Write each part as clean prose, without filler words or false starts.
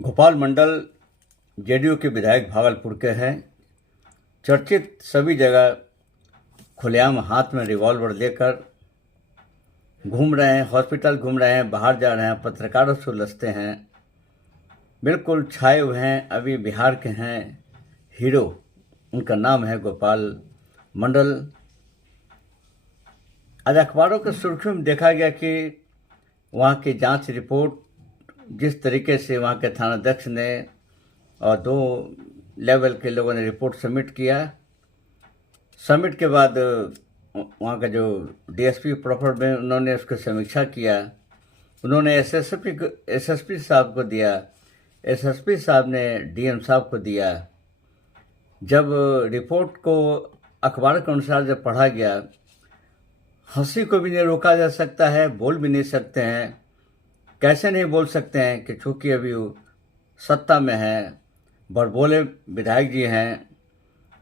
गोपाल मंडल JDU के विधायक भागलपुर के हैं। चर्चित सभी जगह खुलेआम हाथ में रिवॉल्वर लेकर घूम रहे हैं, हॉस्पिटल घूम रहे हैं, बाहर जा रहे हैं, पत्रकारों से उलझते हैं, बिल्कुल छाए हुए हैं। अभी बिहार के हैं हीरो, उनका नाम है गोपाल मंडल। आज अखबारों की सुर्खियों में देखा गया कि वहाँ की जांच रिपोर्ट जिस तरीके से वहाँ के थानाध्यक्ष ने और 2 लेवल के लोगों ने रिपोर्ट सबमिट किया। सबमिट के बाद वहाँ का जो डीएसपी प्रॉपर में उन्होंने उसकी समीक्षा किया। उन्होंने एसएसपी साहब को दिया, एसएसपी साहब ने डीएम साहब को दिया। जब रिपोर्ट को अखबार के अनुसार जब पढ़ा गया, हंसी को भी नहीं रोका जा सकता है, बोल भी नहीं सकते हैं। कैसे नहीं बोल सकते हैं कि चूंकि अभी वो सत्ता में हैं, बड़बोले विधायक जी हैं,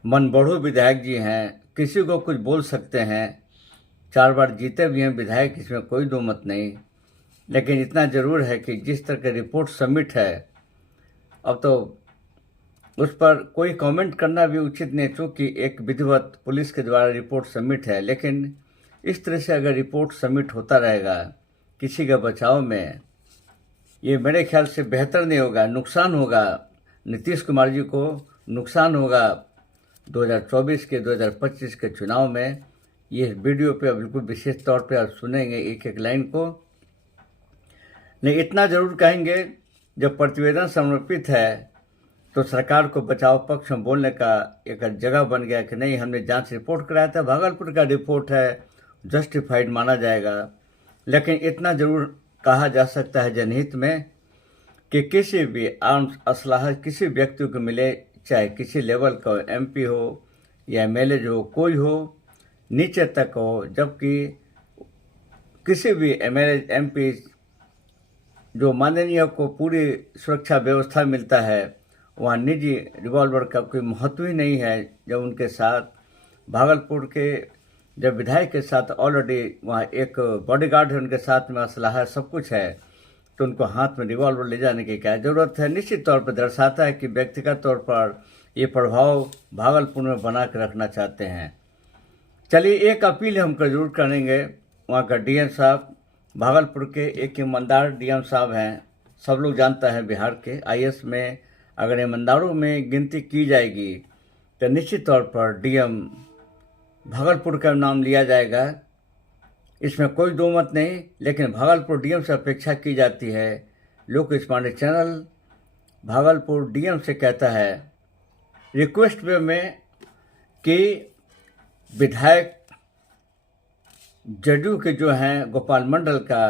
मनबढ़ू विधायक जी हैं, किसी को कुछ बोल सकते हैं। 4 बार जीते भी हैं विधायक, इसमें कोई दो मत नहीं। लेकिन इतना ज़रूर है कि जिस तरह की रिपोर्ट सबमिट है, अब तो उस पर कोई कमेंट करना भी उचित नहीं, चूँकि एक विधिवत पुलिस के द्वारा रिपोर्ट सबमिट है। लेकिन इस तरह से अगर रिपोर्ट सबमिट होता रहेगा किसी का बचाव में, ये मेरे ख्याल से बेहतर नहीं होगा, नुकसान होगा। नीतीश कुमार जी को नुकसान होगा 2024 के 2025 के चुनाव में। ये वीडियो पे बिल्कुल विशेष तौर पे आप सुनेंगे एक एक लाइन को। नहीं, इतना ज़रूर कहेंगे, जब प्रतिवेदन समर्पित है तो सरकार को बचाव पक्ष में बोलने का एक जगह बन गया कि नहीं, हमने जांच रिपोर्ट कराया था, भागलपुर का रिपोर्ट है, जस्टिफाइड माना जाएगा। लेकिन इतना ज़रूर कहा जा सकता है जनहित में कि किसी भी आर्म्स असलाह किसी व्यक्ति को मिले, चाहे किसी लेवल का एमपी हो या एमएलए जो कोई हो, नीचे तक हो, जबकि किसी भी एमएलए एमपी जो माननीय को पूरी सुरक्षा व्यवस्था मिलता है, वहाँ निजी रिवॉल्वर का कोई महत्व ही नहीं है। जब उनके साथ भागलपुर के जब विधायक के साथ ऑलरेडी वहाँ एक बॉडीगार्ड है, उनके साथ में असलाह है, सब कुछ है, तो उनको हाथ में रिवॉल्वर ले जाने की क्या ज़रूरत है। निश्चित तौर पर दर्शाता है कि व्यक्तिगत तौर पर ये प्रभाव भागलपुर में बना के रखना चाहते हैं। चलिए, एक अपील हम जरूर करेंगे। वहाँ का डीएम साहब भागलपुर के एक ईमानदार डीएम साहब हैं, सब लोग जानता है बिहार के आईएएस में अगर ईमानदारों में गिनती की जाएगी तो निश्चित तौर पर डीएम भागलपुर का नाम लिया जाएगा, इसमें कोई दो मत नहीं। लेकिन भागलपुर डीएम से अपेक्षा की जाती है। लोक पांडे चैनल भागलपुर डीएम से कहता है रिक्वेस्ट वे में कि विधायक जेडीयू के जो हैं गोपाल मंडल का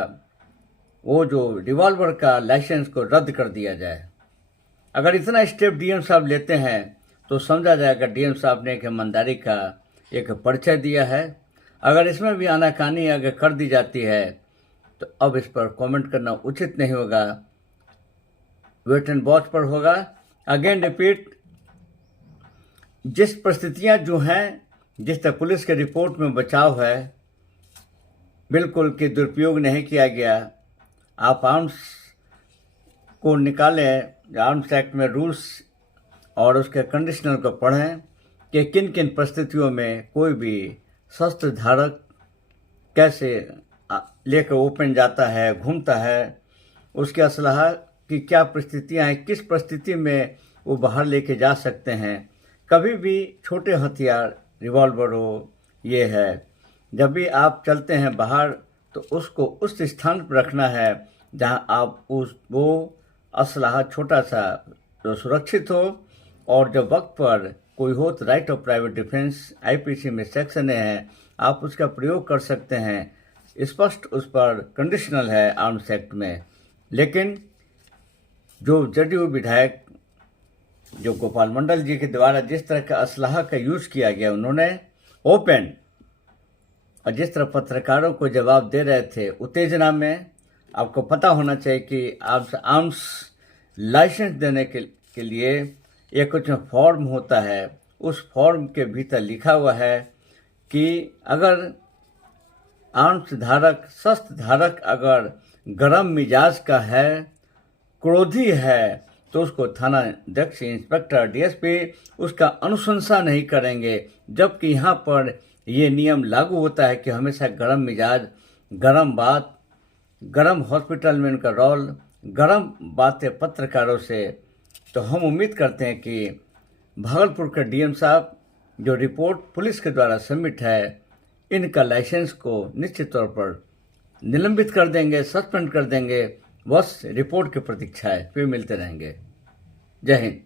वो जो रिवॉल्वर का लाइसेंस को रद्द कर दिया जाए। अगर इतना स्टेप डीएम साहब लेते हैं तो समझा जाएगा डीएम साहब ने एक ईमानदारी का एक परिचय दिया है। अगर इसमें भी आनाकानी अगर कर दी जाती है तो अब इस पर कमेंट करना उचित नहीं होगा, वेट एंड वॉच पर होगा। अगेन रिपीट, जिस परिस्थितियां जो हैं, जिस तरह पुलिस के रिपोर्ट में बचाव है, बिल्कुल कि दुरुपयोग नहीं किया गया। आप आर्म्स को निकालें, आर्म्स एक्ट में रूल्स और उसके कंडीशनल को पढ़ें कि किन किन परिस्थितियों में कोई भी शस्त्र धारक कैसे लेकर ओपन जाता है, घूमता है, उसके असलाह की क्या परिस्थितियां हैं, किस परिस्थिति में वो बाहर लेके जा सकते हैं। कभी भी छोटे हथियार रिवॉल्वर हो, ये है, जब भी आप चलते हैं बाहर तो उसको उस स्थान पर रखना है जहां आप वो असलाह छोटा सा तो सुरक्षित हो। और जब वक्त पर कोई हो तो right of private defence IPC में सेक्शन है, आप उसका प्रयोग कर सकते हैं। स्पष्ट उस पर कंडीशनल है आर्म्स एक्ट में। लेकिन जो जेडीयू विधायक जो गोपाल मंडल जी के द्वारा जिस तरह का असलाह का यूज किया गया, उन्होंने ओपन और जिस तरह पत्रकारों को जवाब दे रहे थे उत्तेजना में, आपको पता होना चाहिए कि आप आर्म्स लाइसेंस देने के लिए एक कुछ फॉर्म होता है। उस फॉर्म के भीतर लिखा हुआ है कि अगर आर्म्स धारक, शस्त्र धारक अगर गरम मिजाज का है, क्रोधी है तो उसको थाना अध्यक्ष, इंस्पेक्टर, डीएसपी उसका अनुशंसा नहीं करेंगे। जबकि यहाँ पर ये नियम लागू होता है कि हमेशा गर्म मिजाज, गर्म बात, गर्म हॉस्पिटल में उनका रोल, गर्म बातें पत्रकारों से। तो हम उम्मीद करते हैं कि भागलपुर के डीएम साहब जो रिपोर्ट पुलिस के द्वारा सबमिट है, इनका लाइसेंस को निश्चित तौर पर निलंबित कर देंगे, सस्पेंड कर देंगे। बस रिपोर्ट की प्रतीक्षा है, फिर मिलते रहेंगे। जय हिंद।